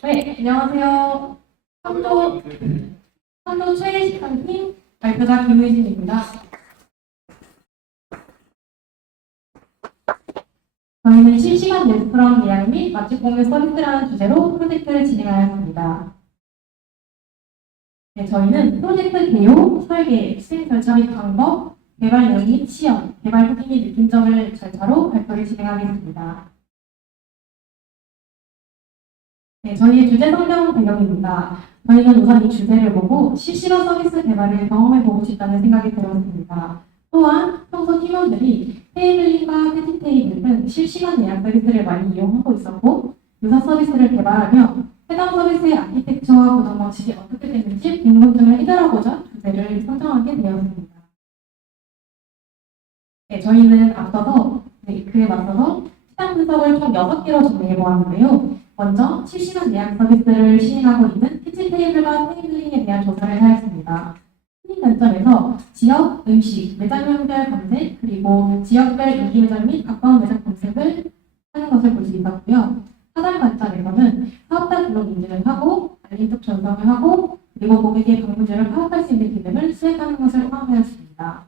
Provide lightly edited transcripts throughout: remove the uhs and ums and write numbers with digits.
네, 안녕하세요. 삼도 최애식당팀 발표자 김의진입니다. 저희는 실시간 레스토랑 예약 및 맛집 공유 서비스라는 주제로 프로젝트를 진행하였습니다. 네, 저희는 프로젝트 개요, 설계, 수행 절차 및 방법, 개발 내용 및 시연, 개발 후기 및 느낀점을 절차로 발표를 진행하겠습니다. 네, 저희의 주제 설명 배경입니다. 저희는 우선 이 주제를 보고 실시간 서비스 개발을 경험해보고 싶다는 생각이 들었습니다. 또한 평소 팀원들이 테이블링과 패티테이블 등 실시간 예약 서비스를 많이 이용하고 있었고 유사 서비스를 개발하며 해당 서비스의 아키텍처와 구성 방식이 어떻게 되는지 궁금증을 해결하고자 주제를 선정하게 되었습니다. 네, 저희는 앞서서 그에 맞서서 시장 분석을 총 6개로 정리해 보았는데요. 먼저 실시간 예약 서비스를 시행하고 있는 피치 테이블과 테이블링에 대한 조사를 하였습니다. 팀 관점에서 지역, 음식, 매장별 검색, 그리고 지역별 인기 매장 및 가까운 매장 검색을 하는 것을 볼 수 있었고요. 사장 관점에서는 사업자 등록 인증을 하고 알림톡 전송을 하고 그리고 고객의 방문율을 파악할 수 있는 기능을 수행하는 것을 포함하였습니다.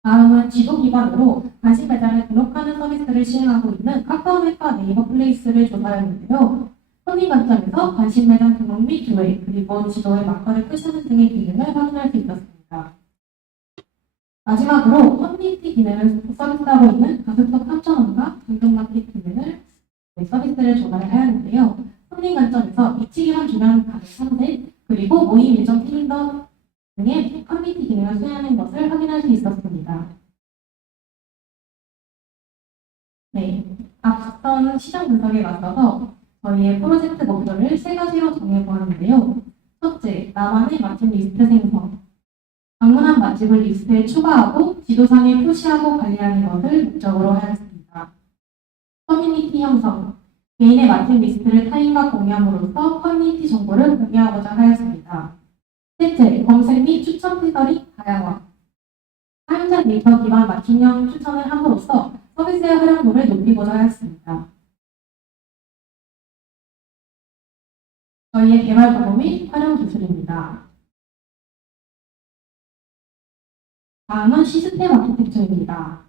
다음은 지도 기반으로 관심 매장을 등록하는 서비스를 시행하고 있는 카카오맵과 네이버 플레이스를 조사했는데요. 손님 관점에서 관심 매장 등록 및 조회, 그리고 지도의 마커를 끄시는 등의 기능을 확인할 수 있었습니다. 마지막으로 커뮤니티 기능을 서비스하고 있는 가습석 3,000원과 동종마켓 기능을 서비스를 조사를 하였는데요. 손님 관점에서 위치 기반 주변 가격 탐색, 그리고 모임 일정 캘린더 등의 커뮤니티 기능을 수행하는 것을 확인할 수 있었습니다. 네, 앞선 시장 분석에 맞서서 저희의 프로젝트 목표를 3가지로 정해보았는데요. 첫째, 나만의 맛집 리스트 생성. 방문한 맛집을 리스트에 추가하고 지도상에 표시하고 관리하는 것을 목적으로 하였습니다. 커뮤니티 형성. 개인의 맛집 리스트를 타인과 공유함으로써 커뮤니티 정보를 공유하고자 하였습니다. 셋째, 검색 및 추천 필터링 다양화. 사용자 데이터 기반 맞춤형 추천을 함으로써 서비스의 활용도를 높이고자 하였습니다. 저희의 개발 도구 및 활용 기술입니다. 다음은 시스템 아키텍처입니다.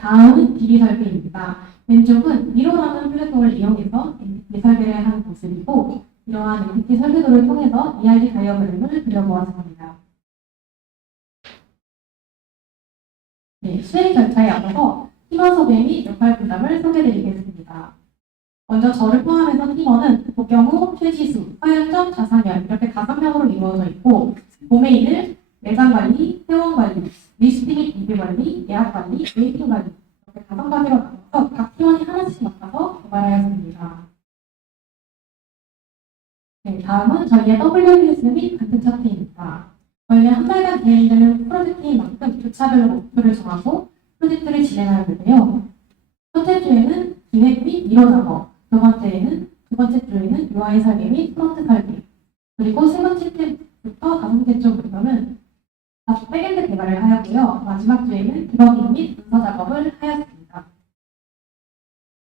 다음은 비리 설계입니다. 왼쪽은 미로라는 플랫폼을 이용해서 NTT 설계를 하는 모습이고 이러한 NTT 설계도를 통해서 ERD 다이어그램을 그려보았습니다. 네, 수행 절차에 앞서서 팀원 섭외 및 역할 분담을 소개해드리겠습니다. 먼저 저를 포함해서 팀원은 도경우, 최지수, 서현정, 자상현 이렇게 5명으로 이루어져 있고 도메인을 매장 관리, 회원 관리, 리스팅 및 리뷰 관리, 예약 관리, 웨이팅 관리 이렇게 5가지로 나눠서 각 팀원이 하나씩 맡아서 개발하였습니다. 네, 다음은 저희의 WBS 및 같은 차트입니다. 저희는 한 달간 진행되는 프로젝트인 만큼 주차별로 목표를 정하고 프로젝트를 진행하였는데요. 첫째 주에는 기획 및 미로 작업, 두 번째 주에는 UI 설계 및 프론트 설계, 그리고 세 번째 주부터 5번째 주부터는 백엔드 개발을 하였고요. 마지막 주에는 디버깅 및 문서 작업을 하였습니다.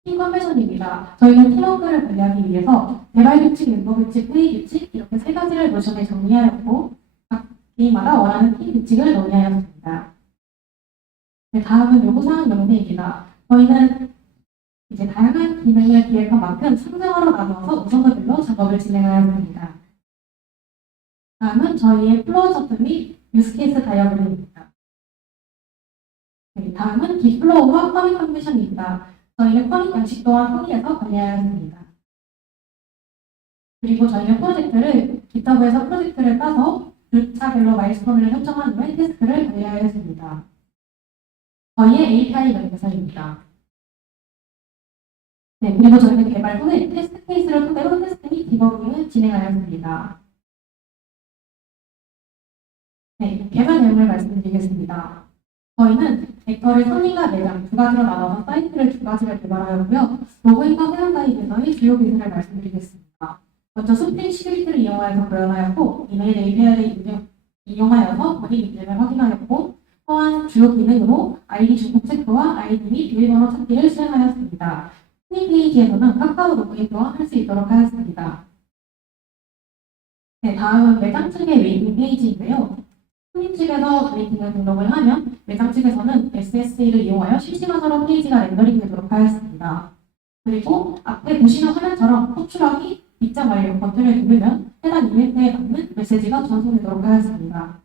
팀 컨벤션입니다. 저희는 팀워크를 관리하기 위해서 개발 규칙, 멤버 규칙, 회의 규칙 이렇게 3가지를 노션에 정리하였고 각 개인마다 원하는 팀 규칙을 논의하였습니다. 네, 다음은 요구사항 명세입니다. 저희는 이제 다양한 기능을 기획한 만큼 상정하러 나누어서 우선순위별로 작업을 진행하였습니다. 다음은 저희의 플로우 차트 및 유스케이스 다이어그램입니다. 네, 다음은 디플로우와 커밋 컨디션입니다. 저희는 커밋 양식 또한 통일해서 관리하였습니다. 그리고 저희는 프로젝트를 GitHub에서 프로젝트를 따서 주차별로 마일스톤을 설정한 후에 테스트를 관리하였습니다. 저희의 API 연결서입니다. 네, 그리고 저희는 개발 후에 테스트 케이스를 토대로 테스트 및 디버깅을 진행하였습니다. 네, 개발 내용을 말씀드리겠습니다. 저희는 벡터를 손님과 매장 2가지로 나눠서 사이트를 2가지를 개발하였고요. 로그인과 회원 가입에서의 주요 기술을 말씀드리겠습니다. 먼저 스프링 시그리트를 이용하여서 구현하였고 이메일 API를 이용하여서 버리 인증을 확인하였고 또한 주요 기능으로 아이디 중복 체크와 아이디 및 비밀번호 찾기를 수행하였습니다. 손님 페이지에서는 카카오 로그인 또한 할 수 있도록 하였습니다. 네, 다음은 매장 측의 웨이팅 페이지인데요. 손님 측에서 웨이팅을 등록을 하면 매장 측에서는 SSA를 이용하여 실시간으로 페이지가 렌더링 되도록 하였습니다. 그리고 앞에 보시는 화면처럼 호출하기, 입장 완료 버튼을 누르면 해당 이벤트에 맞는 메시지가 전송되도록 하였습니다.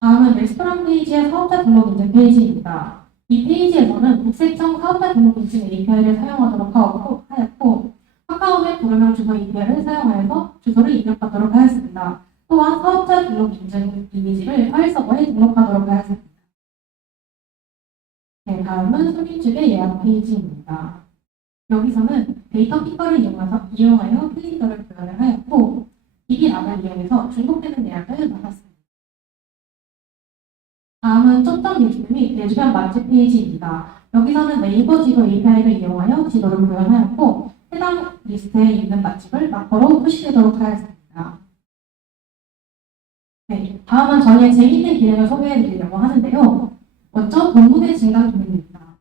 다음은 레스토랑 페이지의 사업자 등록 인증 페이지입니다. 이 페이지에서는 국세청 사업자 등록 인증 API를 사용하도록 하였고 카카오맵 도로명 주소 API를 사용하여서 주소를 입력하도록 하였습니다. 또한 사업자 등록 인증 이미지를 파일 서버에 등록하도록 하였습니다. 네, 다음은 손님 측의 예약 페이지입니다. 여기서는 데이터 픽커를 이용하여 캘린더를 구현을 하였고 DB랍을 이용해서 중복되는 예약을 막았습니다. 다음은 초점 리스트 및 내 주변 맛집 페이지입니다. 여기서는 네이버 지도 API를 이용하여 지도를 구현하였고 해당 리스트에 있는 맛집을 마커로 표시되도록 하였습니다. 네, 다음은 저희의 재미있는 기능을 소개해드리려고 하는데요. 먼저 본문의 진단 기능입니다.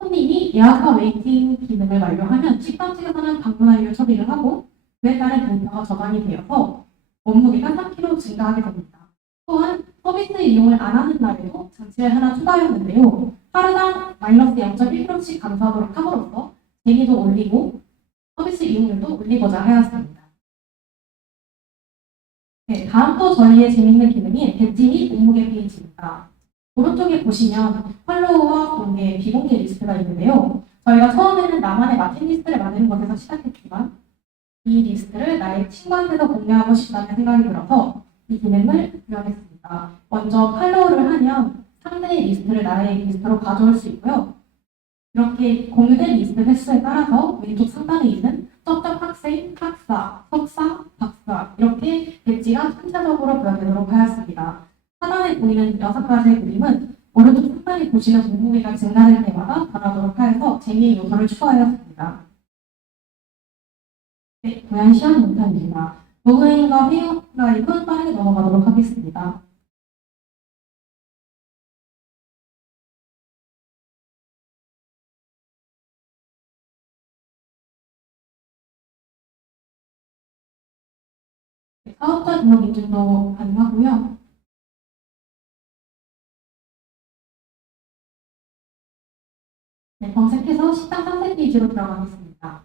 손님이 예약과 웨이팅 기능을 완료하면 식당 측에서는 방문 완료 처리를 하고 그에 따른 데이터가 저장이 되어서 몸무게가 3kg 증가하게 됩니다. 또한 서비스 이용을 안 하는 날에도 장치를 하나 추가하였는데요. 하루당 마이너스 0.1kg씩 감소하도록 함으로써 재미도 올리고 서비스 이용률도 올리고자 하였습니다. 네, 다음 또 저희의 재미있는 기능이 배지 및 몸무게 페이지입니다. 오른쪽에 보시면 팔로우와 공개, 비공개 리스트가 있는데요. 저희가 처음에는 나만의 마틴 리스트를 만드는 것에서 시작했지만 이 리스트를 나의 친구한테도 공유하고 싶다는 생각이 들어서 이 기능을 구현했습니다. 먼저 팔로우를 하면 상대의 리스트를 나의 리스트로 가져올 수 있고요. 이렇게 공유된 리스트 횟수에 따라서 왼쪽 상단에 있는 점점 학생, 학사, 석사, 박사 이렇게 배지가 순차적으로 부여되도록 하였습니다. 하단에 보이는 6가지의 그림은 오른쪽 상단에 보시는 몸무게가 증가될 때마다 변하도록 하여서 재미의 요소를 추가하였습니다. 네, 고양 시험 영상입니다. 로그인과 회원 가입은 빠르게 넘어가도록 하겠습니다. 네, 사업자 등록 인증도 가능하고요. 네, 검색해서 식당 상세 페이지로 들어가겠습니다.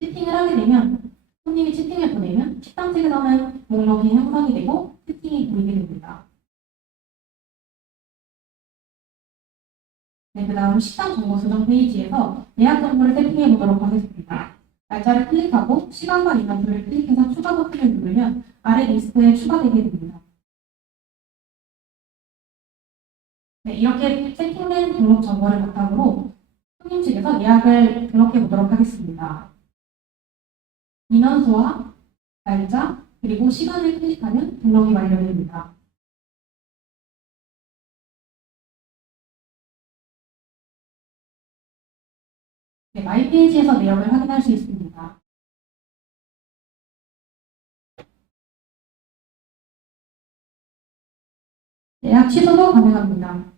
채팅을 하게 되면 손님이 채팅을 보내면 식당 측에서는 목록이 형성이 되고 채팅이 보이게 됩니다. 네, 그 다음 식당 정보 수정 페이지에서 예약 정보를 세팅해 보도록 하겠습니다. 날짜를 클릭하고 시간과 인원수를 클릭해서 추가 버튼을 누르면 아래 리스트에 추가되게 됩니다. 네, 이렇게 세팅된 등록 정보를 바탕으로 손님 측에서 예약을 등록해 보도록 하겠습니다. 인원수와 날짜 그리고 시간을 클릭하면 등록이 완료됩니다. 네, 마이 페이지에서 내역을 확인할 수 있습니다. 예약 취소도 가능합니다.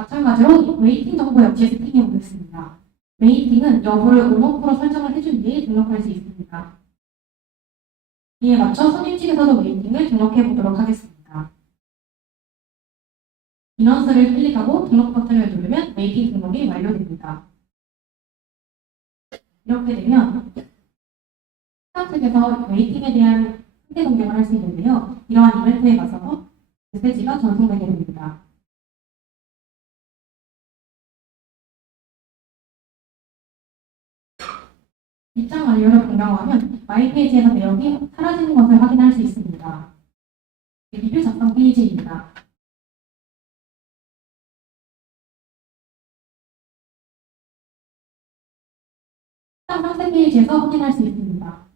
마찬가지로 웨이팅 정보 역시 세팅해 보겠습니다. 웨이팅은 여부를 on/off로 설정을 해준 뒤에 등록할 수 있습니다. 이에 맞춰 손님 측에서도 웨이팅을 등록해 보도록 하겠습니다. 인원수를 클릭하고 등록 버튼을 누르면 웨이팅 등록이 완료됩니다. 이렇게 되면 식당 측에서 웨이팅에 대한 상태 변경을 할 수 있는데요. 이러한 이벤트에 맞서서 메시지가 전송되게 됩니다. 입장 완료를 변경하면 마이 페이지에서 내용이 사라지는 것을 확인할 수 있습니다. 리뷰 작성 페이지입니다. 식당 상세 페이지에서 확인할 수 있습니다.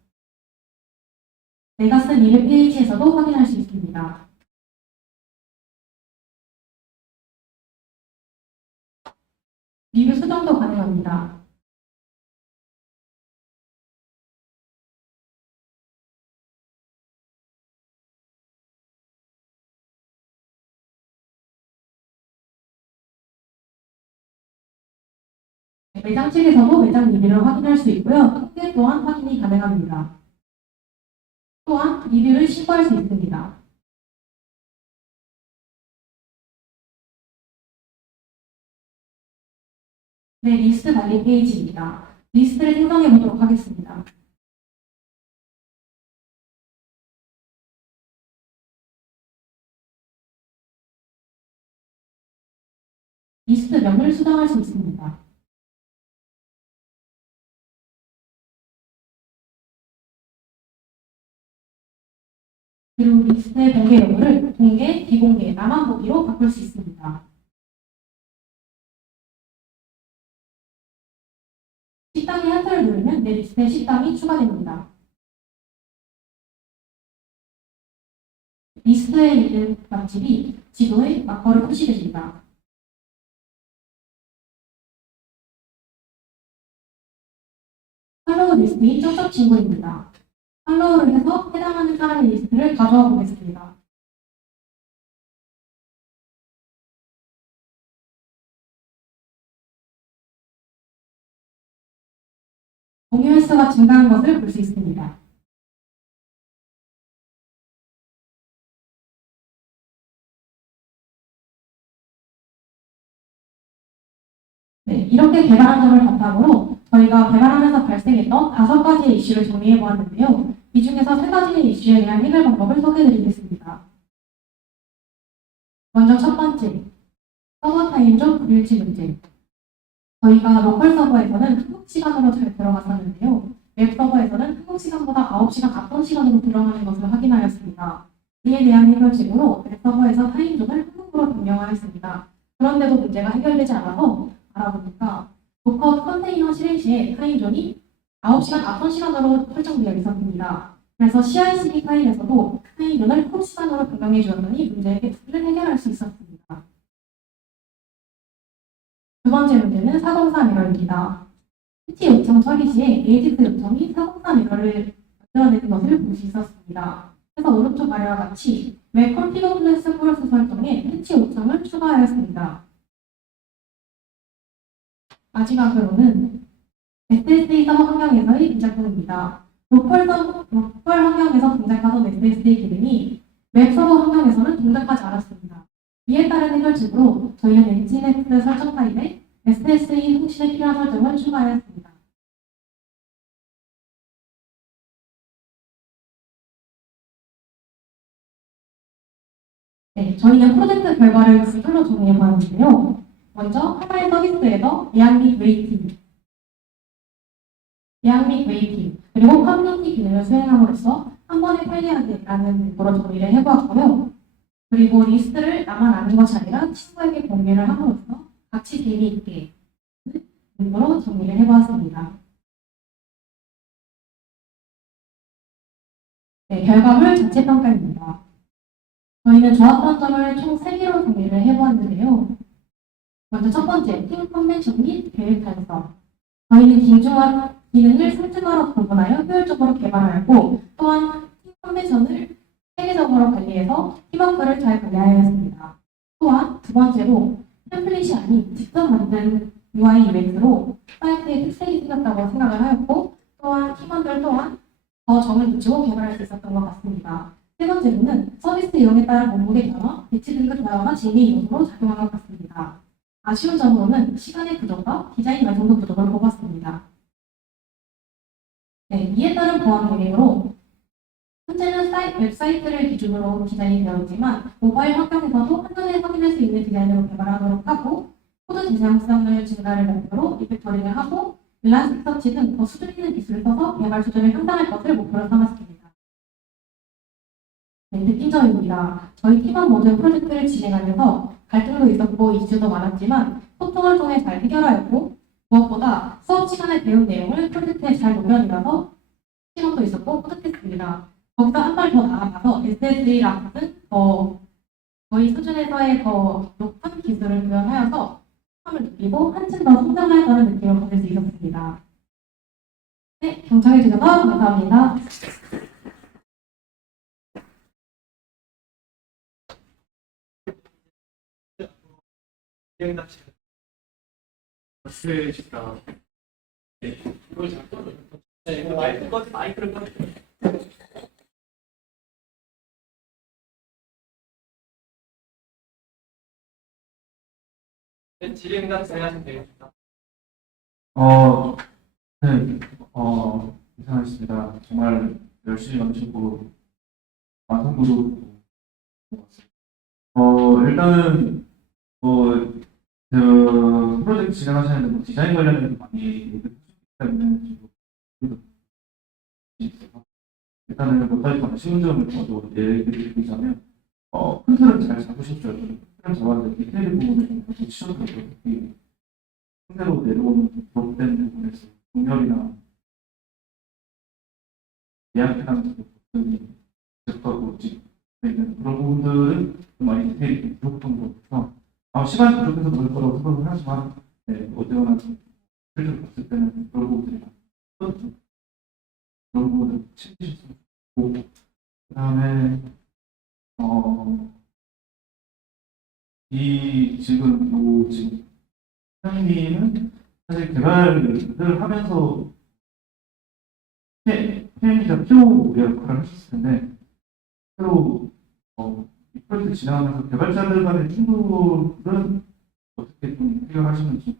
내가 쓴 리뷰 페이지에서도 확인할 수 있습니다. 리뷰 수정도 가능합니다. 매장 측에서도 매장 리뷰를 확인할 수 있고요. 통계 또한 확인이 가능합니다. 또한 리뷰를 신고할 수 있습니다. 네, 리스트 관리 페이지입니다. 리스트를 생성해 보도록 하겠습니다. 리스트 명을 수정할 수 있습니다. 그리고 리스트의 공개 여부를 공개, 비공개, 나만 보기로 바꿀 수 있습니다. 식당의 한자를 누르면 내 리스트에 식당이 추가됩니다. 리스트에 있는 맛집이 지도에 마커로 표시됩니다. 팔로우 리스트인 쩝쩝 친구입니다. 팔로우를 해서 해당하는 사람의 리스트를 가져와 보겠습니다. 공유 횟수가 증가한 것을 볼 수 있습니다. 네, 이렇게 개발한 점을 바탕으로 저희가 개발하면서 발생했던 5가지의 이슈를 정리해 보았는데요. 이 중에서 3가지의 이슈에 대한 해결 방법을 소개해 드리겠습니다. 먼저 첫 번째, 서버 타임존 불일치 문제. 저희가 로컬 서버에서는 한국 시간으로 잘 들어갔었는데요. 웹 서버에서는 한국 시간보다 9시간 앞선 시간으로 들어가는 것을 확인하였습니다. 이에 대한 해결책으로 웹 서버에서 타임존을 한국으로 변경하였습니다. 그런데도 문제가 해결되지 않아서 알아보니까 도커 컨테이너 실행 시에 타임존이 9시간 앞선 시간으로 설정되어 있었습니다. 그래서 CI/CD 파일에서도 타임존을 한국 시간으로 변경해 주었더니 문제를 해결할 수 있었습니다. 두 번째 문제는 403 에러입니다. 패치 요청 처리 시에 AJAX 요청이 403 에러를 만들어내는 것을 볼 수 있었습니다. 그래서 오른쪽 아래와 같이 웹 컨피거 플러스 플러스 설정에 패치 요청을 추가하였습니다. 마지막으로는 SSD 서버 환경에서의 비작동입니다. 로컬 환경에서 동작하던 SSD 기능이 웹 서버 환경에서는 동작하지 않았습니다. 이에 따른 해결책으로 저희는 엔진엑스 설정 파일에 SSD 통신에 필요한 설정을 추가하였습니다. 네, 저희는 프로젝트 결과를 두 줄로 정리해 보았는데요. 먼저 하나의 서비스에서 예약 및 웨이팅, 그리고 커뮤니티 기능을 수행함으로써 한 번에 편리하게라는 문구로 정리를 해보았고요. 그리고 리스트를 나만 아는 것이 아니라 친구에게 공유를 함으로써 같이 재미있게 문구로 정리를 해보았습니다. 네, 결과물 자체 평가입니다. 저희는 좋았던 점을 총 3개로 정리를 해보았는데요. 먼저 첫 번째, 팀 컨벤션 및 계획 달성. 저희는 기중한 기능을 설정하러 구분하여 효율적으로 개발하였고, 또한 팀 컨벤션을 체계적으로 관리해서 팀워크를 잘 관리하였습니다. 또한 두 번째로, 템플릿이 아닌 직접 만든 UI UX로 사이트에 특색이 생겼다고 생각을 하였고, 또한 팀원들 또한 더 정을 붙이고 개발할 수 있었던 것 같습니다. 세 번째로는 서비스 이용에 따른 몸무게 변화, 배치 등급 변화가 진위 요소로 작용한 것 같습니다. 아쉬운 점으로는 시간의 부족과 디자인 완성도 부족을 보았습니다. 네, 이에 따른 보완 계획으로 현재는 웹사이트를 기준으로 디자인이 되어 있지만 모바일 환경에서도 한눈에 확인할 수 있는 디자인으로 개발하도록 하고 코드 재생성을 증가를 목표로 리팩터링을 하고 일라스틱서치 등 더 수준 있는 기술을 써서 개발 수준을 향상할 것을 목표로 삼았습니다. 네, 느낀점입니다. 저희 팀원 모두 프로젝트를 진행하면서 갈등도 있었고 이슈도 많았지만 소통을 통해 잘 해결하였고 무엇보다 수업 시간에 배운 내용을 프로젝트에 잘 녹여내서 시간도 있었고 뿌듯했습니다. 거기서 한 발 더 나아가서 SSD랑 같은 저희 수준에서의 더 높은 기술을 구현하여서 함을 느끼고 한층 더 성장하였다는 느낌을 받을 수 있었습니다. 네, 경청해 주셔서 감사합니다. 없으시다. 네, 이걸 잘 꺼. 네, 이거 마이크를 꺼. 네, 질의응답 진행하시면 되겠습니다. 어, 네, 이상하십니다. 정말 열심히 만드시고, 완성도도, 일단은, 프로젝트 진행하시는데, 디자인 관련해서 많이 얘기해 때문에, 일단은 몇 가지 더 쉬운 점을 먼저 얘기해 드리자면, 큰 틀은 잘 잡으셨죠? 큰 틀은 잡았는데, 디테일 부분을 좀 치워드렸고요. 상대로 내려오는 기록된 부분에서 동렬이나 예약해놨는 부분이 적하고 있는 그런 부분들은 좀 많이 디테일이 부족한 것 같아서 시간이 부족해서 그럴 거라고 생각을 하지만 어제나 실제로 봤을 때는 그런 부분들이 많았죠. 그런 부분을 챙기실 수 있고 그 다음에 이 지금 사장님은 사실 개발을 하면서 PM이자 PO 역할을 하셨을 텐데, 새로 이 프로젝트 진행하면서 개발자들 간의 충돌은 어떻게 좀 해결하시는지.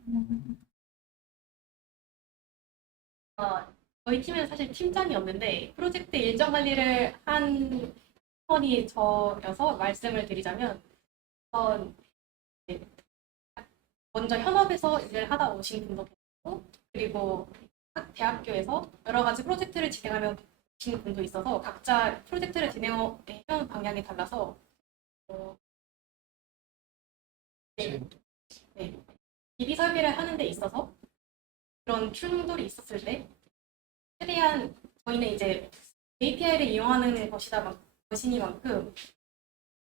저희 팀에는 사실 팀장이 없는데 프로젝트 일정 관리를 한 팀원이 저여서 말씀을 드리자면 네, 먼저 현업에서 일을 하다 오신 분도 계시고 그리고 각 대학교에서 여러 가지 프로젝트를 진행하며 오신 분도 있어서 각자 프로젝트를 진행하는 방향이 달라서 DB 설계를 하는 데 있어서 그런 충돌이 있었을 때 최대한 저희는 이제 API를 이용하는 것이니만큼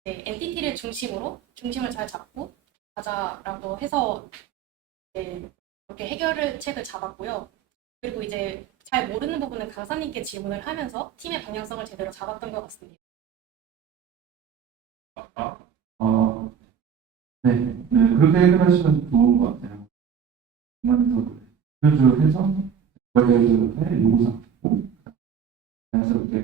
엔티티를 중심을 잘 잡고 가자라고 해서 이렇게 책을 잡았고요. 그리고 이제 잘 모르는 부분은 강사님께 질문을 하면서 팀의 방향성을 제대로 잡았던 것 같습니다. 네, 그렇게 해결하시면 좋은 것 같아요. 그만해서 해서 관리의 요구사항 자연스럽게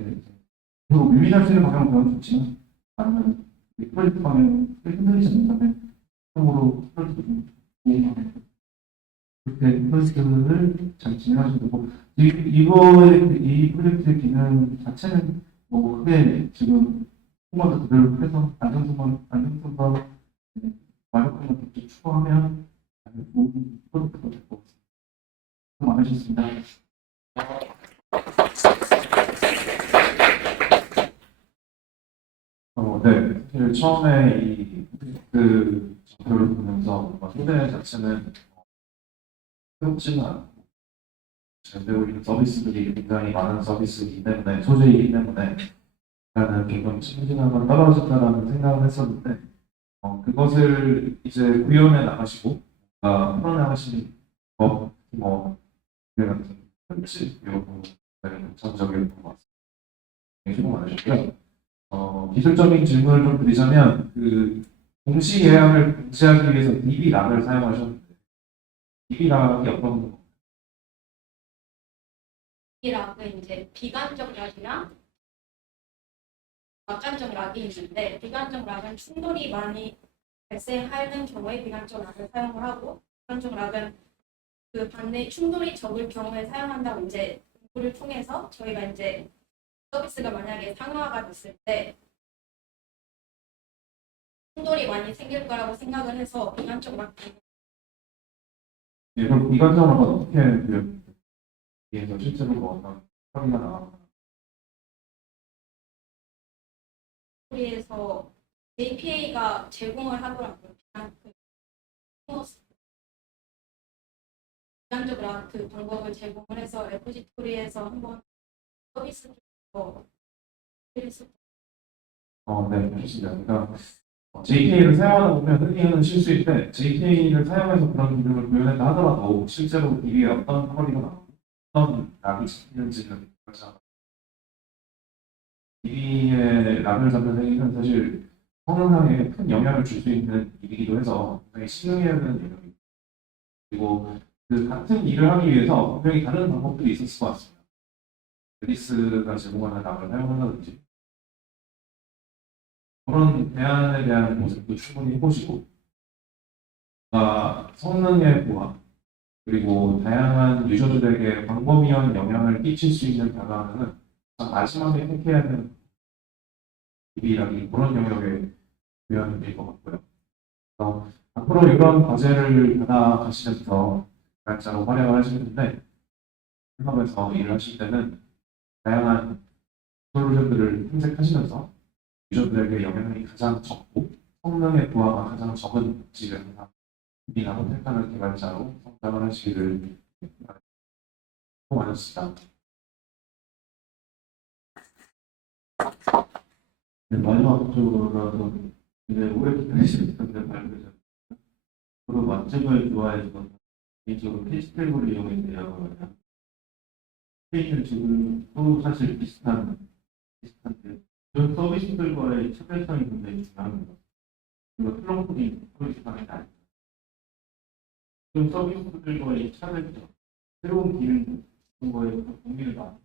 그리고 뮤미자체의 방향은 배우면 좋지만 아니면 프로젝트 방향을 흔들리지 않는다면 처음으로 프로젝트 좋은 방향 그렇게 프로젝트를 잘 진행하시면 되고 이 프로젝트의 기능 자체는 뭐 크게 지금 조금만 더 그대로 해서 안정성과 완벽한 것도 추가하면 좋은 프로젝트가 될 것 같습니다. 수고 많으셨습니다. 네. 사실 처음에 이 정보를 보면서 소재 자체는 새롭지는 않고 되고 있는 서비스들이 굉장히 많은 서비스이기 때문에 소재이기 때문에 나는 조금 친근함은 떨어진다라는 생각을 했었는데 그것을 이제 구현해 나가시고 풀어나가시는 뭐 같은 편집 이런 부분은 전적이었던 것 같습니다. 수고 많으셨고요. 기술적인 질문을 좀 드리자면 동시 예약을 방지하기 위해서 DB락을 사용하셨는데 DB락이 어떤 건가요? 락은 이제 비관적 락이나 객관적 락이 있는데 비관적 락은 충돌이 많이 발생하는 경우에 비관적 락을 사용을 하고 객관적 락은 그 반대 충돌이 적을 경우에 사용한다고 이제 공부를 통해서 저희가 이제 서비스가 만약에 상용화가 됐을 때 충돌이 많이 생길 거라고 생각을 해서 비관적 락 예, 그럼 이관점은 어떻게 위해서 실제로 뭐 어떤 합의가 나왔나요? 에서 API가 제공을 하더라고요. 비관적 그 방법을 제공을 해서 레포지토리에서 한번 서비스 네, 좋습니다. 그러니까 JK를 사용하다 보면 흔히 하는 실수인데 JK를 사용해서 그런 기능을 구현했다 하더라도 실제로 이게 어떤 커리가 나오고 어떤 락이 잡히는지는 DB의 락을 잡는 행위는 사실 성능상에 큰 영향을 줄 수 있는 일이기도 해서 굉장히 신중해야 되는 영역입니다. 그리고 그 같은 일을 하기 위해서 분명히 다른 방법들이 있었을 것 같습니다. 그리스가 제공하는 락을 사용한다든지 그런 대안에 대한 모습도 충분히 해보시고 성능의 보완 그리고 다양한 유저들에게 광범위한 영향을 끼칠 수 있는 다가가는 마지막에 택해야 하는 일이라기 그런 영역에 위원일 것 같고요. 그래서 앞으로 이런 과제를 받아가시면서 개발자로 활약을 하실 텐데 클럽에서 일을 하실 때는 다양한 솔루션들을 탐색하시면서 유저들에게 영향이 가장 적고 성능의 부하가 가장 적은 복지를 항상 고민하고 택하는 개발자로 성장을 하시기를 소원하셨습니다. 네, 마지막으로 이제 오래 기다리셨는데 말고요. 저도 맛집을 좋아해서 개인적으로 캐시테이블을 이용했는데요. 페이는 지금 또 사실 비슷한데 이런 서비스들과의 차별성이 굉장히 중요합니다. 그리고 플랫폼이 서비스가 아니다. 이런 서비스들과의 차별점, 새로운 기능 그런 거에 고민을 많이 해요.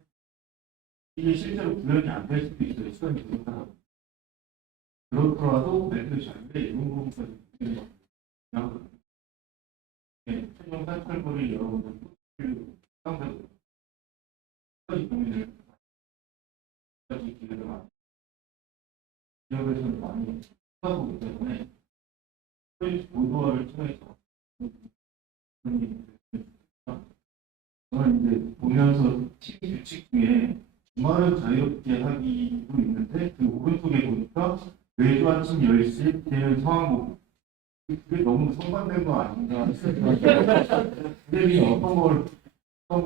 이게 실제로 구현이 안 될 수도 있어요. 시간이 부족하다. 그렇더라도 매듭이 잘 돼. 이런 부분까지 중요하거든요. 최종 사찰물이 여러분들 상대로 끝까지 고민을 끝까지 기회를 많이 지역에서는 많이 하고 있기 때문에 모두화를 통해서 저는 이제 보면서 팀 규칙 중에 주말은 자유롭게 하기도 있는데 그 오른쪽에 보니까 매주 아침 10시 되는 상황 그게 너무 상반된 거 아닌가 선생님이 어떤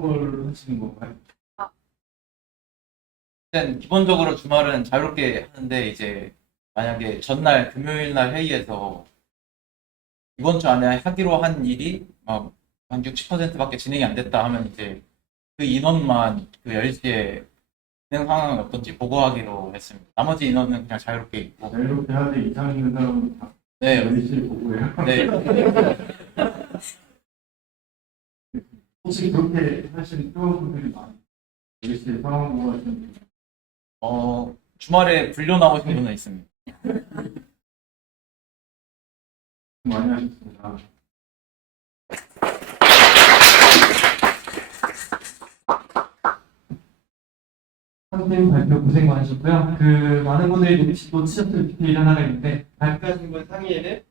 걸 하시는 건가요? 일단 기본적으로 주말은 자유롭게 하는데 이제 만약에 전날 금요일 날 회의에서 이번 주 안에 하기로 한 일이 한 60%밖에 진행이 안 됐다 하면 이제 그 인원만 그 10시에 진행 상황이 어떤지 보고하기로 했습니다. 나머지 인원은 그냥 자유롭게 있고. 자유롭게 하되 이상 있는 사람은 다 네, 10시에 보고해요. 네. 혹시 그렇게 하시는 회원분들이 많이 10시에 상황 보고 하시는 주말에 불려 나오신 분은 있습니다. 많이 하셨습니다. 선생님 발표 고생 많으셨고요. 그 많은 분들이 놓치셨을 디테일 하나가 있는데 발표하신 분 상위에는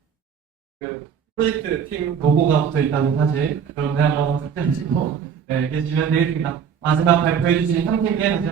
그 프로젝트 팀 로고가 붙어 있다는 사실 그런데 한번 삭제하시고 계시면 되겠습니다. 마지막 발표해 주신 형님께 다시